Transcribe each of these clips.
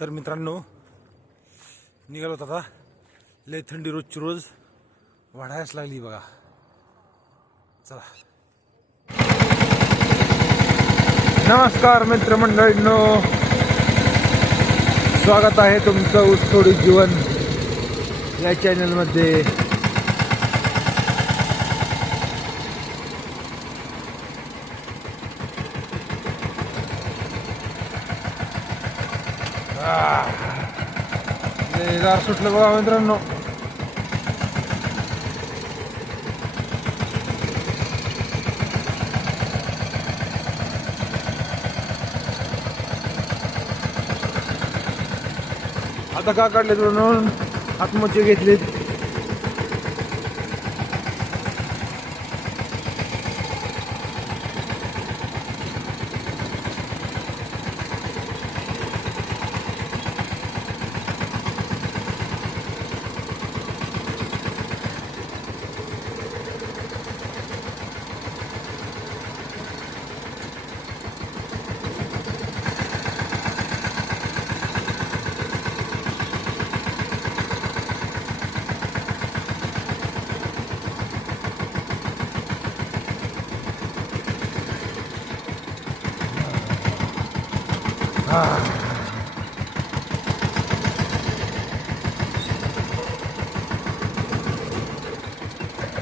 तर मित्रांनो निघालो आता लय थंडी रोजची रोज वाढायच लागली बघा. चला नमस्कार मित्रमंडळींनो, स्वागत आहे तुमचं ऊसतोडी जीवन या चॅनलमध्ये. गार सुटलं बघा मित्रांनो. आता का काढले म्हणून आत्महत्या घेतलीत.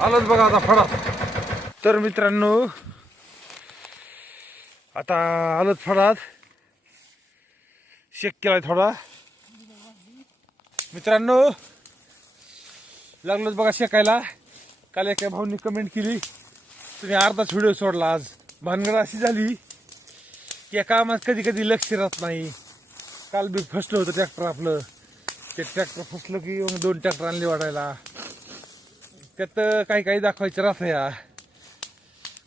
आलोच बघा आता फळा. तर मित्रांनो आता आलोच फळात. शेक केलाय थोडा मित्रांनो. लागलोच बघा शेकायला. काल एका भाऊनी कमेंट केली तुम्ही अर्धाच व्हिडिओ सोडला. आज भानगड अशी झाली की या कामात कधी कधी लक्ष राहत नाही. काल बी फसलं होतं ट्रॅक्टर आपलं. ते ट्रॅक्टर फसलं की मग 2 ट्रॅक्टर आणले वाढायला. त्यात काही काही दाखवायचं राहतं या.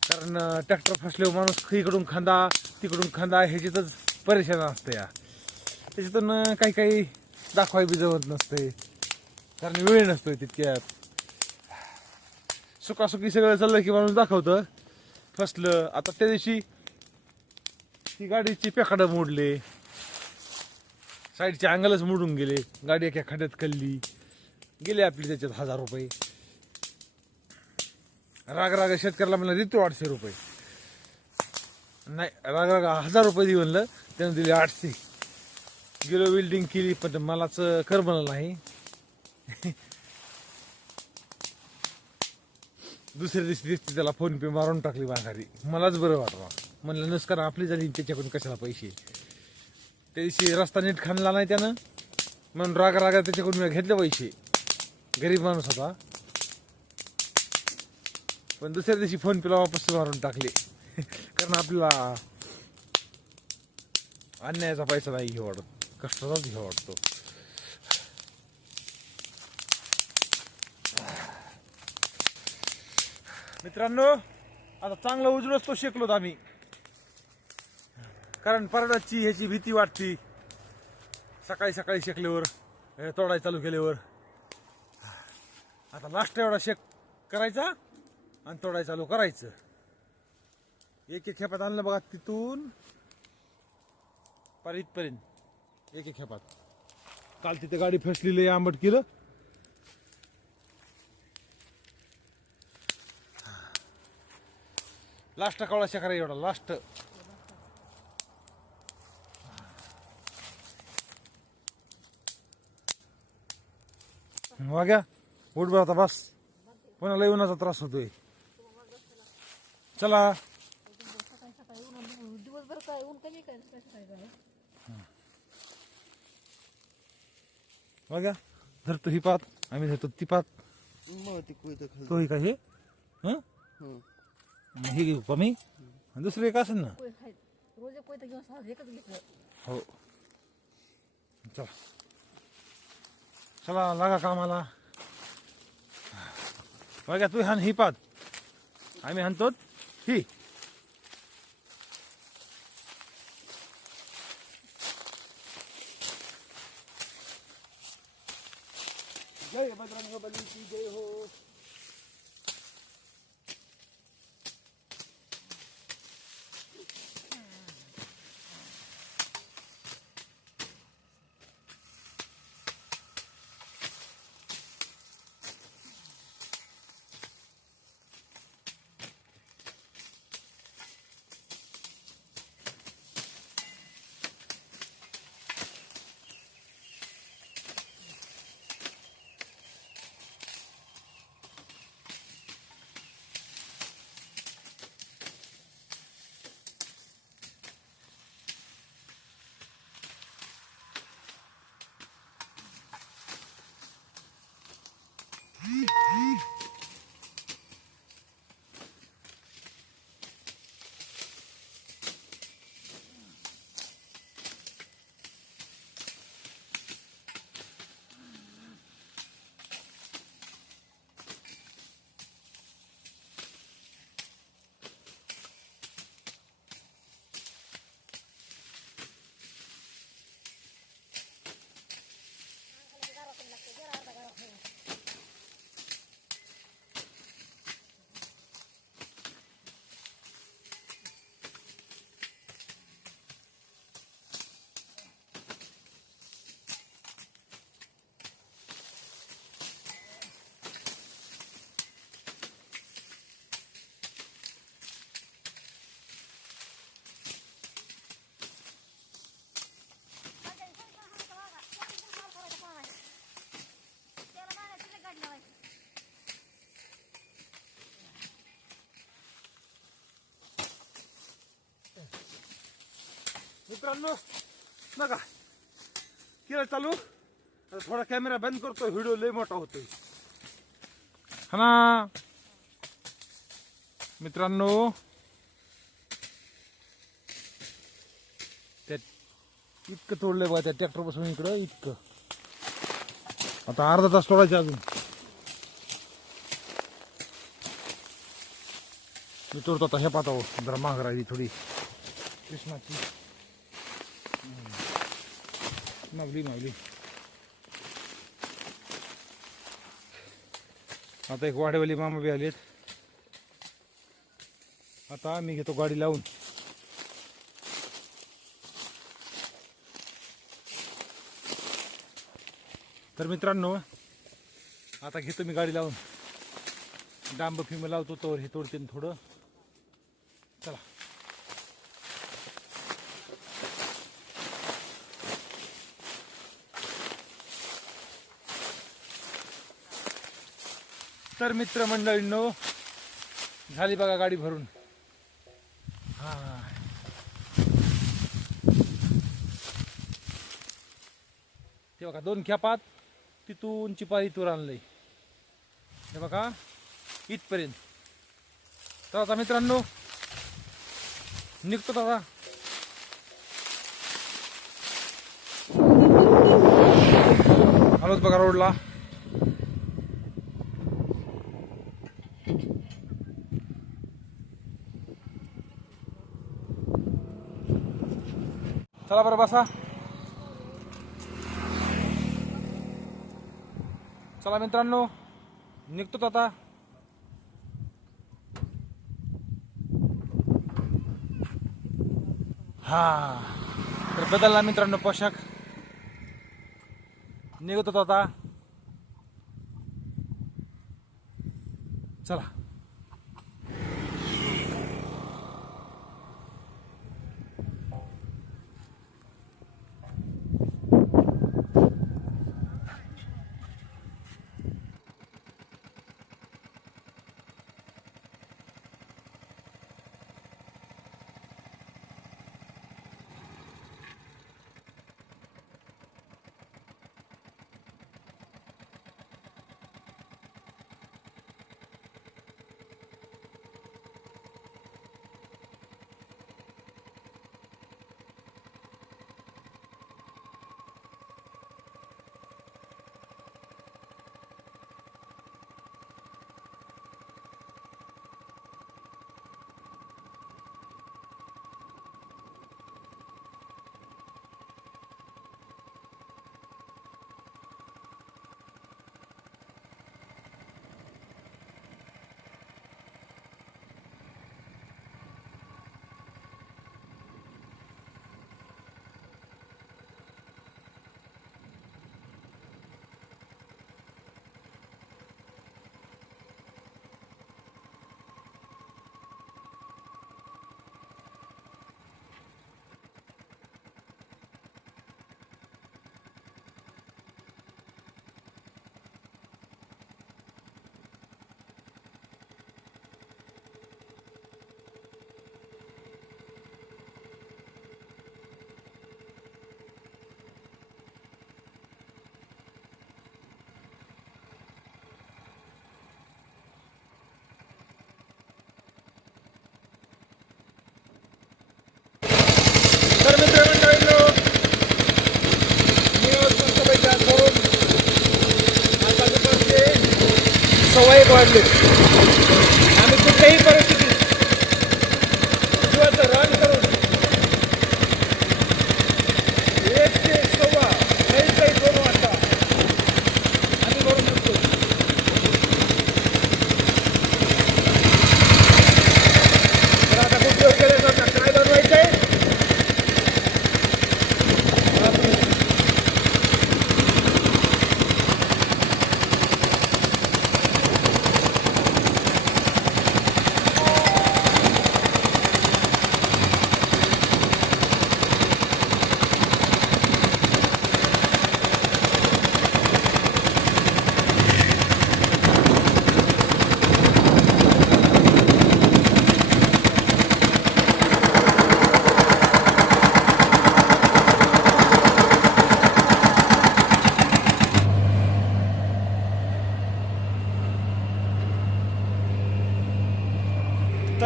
कारण ट्रॅक्टर फसल्यावर माणूस इकडून खांदा तिकडून खांदा ह्याच्यातच परेशान असतं या. त्याच्यातून काही काही दाखवाय बी जमत नसते कारण वेळ नसतोय तितक्यात. सुखासुखी सगळं चाललं की माणूस दाखवतं. फसलं आता त्या दिवशी ती गाडीची पेकाडं मोडले, साईडचे अँगलच मोडून गेले. गाडी एका खड्ड्यात कल्ली गेले आपली त्याच्यात 1000 रुपये. राग राग शेतकऱ्याला म्हणलं देतो 800 रुपये. नाही राग राग 1000 रुपये दे म्हणलं, त्यानं दिले 800. गेलो वेल्डिंग केली पण मलाच करमलं नाही. दुसऱ्या दिवशी त्याला फोन पे मारून टाकली माघारी. मलाच बरं वाटलं. म्हणलं नसकार आपली झाली त्याच्याकडून कशाला पैसे. त्या दिवशी रस्ता नीट खाणला नाही त्यानं म्हणून राग रागा त्याच्याकडून मी घेतले पैसे. गरीब माणूस होता. पण दुसऱ्या दिवशी फोन पेला वापस मारून टाकले. कारण आपल्याला अन्यायाचा पैसा नाही हे वाटत, कष्टाचाच हे वाटतो. मित्रांनो आता चांगलं उजळच तो शेकलोत आम्ही. कारण परडाची ह्याची भीती वाटती सकाळी सकाळी शेकल्यावर, तोडाय चालू केल्यावर. आता लास्ट एवढा शेक करायचा आणि तोडाय चालू करायचं. एक एक खेपात आणलं बघा तिथून पर इथपर्यंत एक एक खेपात. काल तिथे गाडी फसलेली आंबट केलं. लास्ट कावळा शेकारा एवढा लास्ट. वाग्या उठ बरं आता बस. कोणाला येऊनाचा त्रास होतोय. चला वाग्या धरतो ही पात, आम्ही धरतो ती पात. तो ही का हे हे घेऊ का मी. दुसरं एक असेल ना. हो चला चला लागा कामाला. बघा तू हान ही पात, आम्ही हाणतो ही. जय बजरंग बली की जय हो. मित्रांनो बघा केलं चालू. आता थोडा कॅमेरा बंद करतो, व्हिडिओ लय मोठा होतोय हा ना मित्रांनो. त्या इतकं तोडलंय बघा त्या ट्रॅक्टर पासून इकडं इतकं. आता अर्धा तास तोडायचं अजून. मी तोडतो आता. हे पाहता जरा महाग राहिली थोडी कृष्णाची. मागली आता एक वाडेवाली मामा बी आलेत. आता मी घेतो गाडी लावून. तर मित्रांनो आता घेतो मी गाडी लावून. डांब फिम लावतो तर हे तोडते थोडं. चला तर मित्रमंडळींनो झाली बघा गाडी भरून. हा ते बघा 2 खेपात तिथून चिपारी तूर आणलंय हे बघा इथपर्यंत. तर आता मित्रांनो निघतो दादा. आलोच बघा रोडला. चला बरं बसा. चला मित्रांनो निघतो आता. हा तर बदलला मित्रांनो पोशाख. निघतो आता. चला तर मित्रमंडळींनो मी मस्तपैकी आज करून आता दुपारचे 1:15 वाजले. आम्ही कुठल्याही परिस्थितीत जीवाचं रान करून 1 ते 1:15 काही 2 वाजता आम्ही भरून निघतो. तर आता खूप दिवस गेले काय बनवायचं आहे.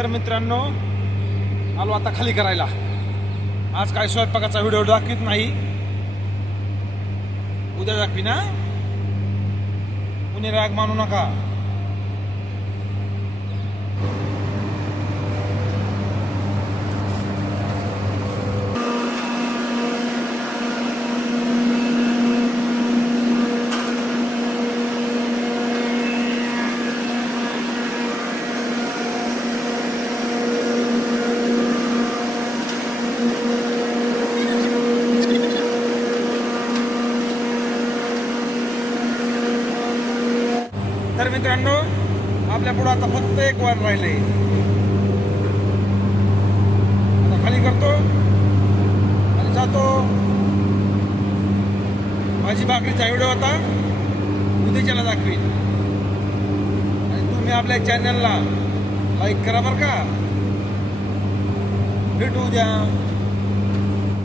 तर मित्रांनो आलो आता खाली करायला. आज काय स्वयंपाकाचा व्हिडिओ दाखवित नाही, उद्या दाखवी ना, कुणी राग मानू नका. तर मित्रांनो आपल्या पुढे आता फक्त एक वार राहिले. आता खाली करतो आणि जातो. माझी भाकरीचा व्हिडिओ आता उद्याच्याला दाखवीन. आणि तुम्ही आपल्या चॅनलला लाईक करा बरं का. भेटू उद्या.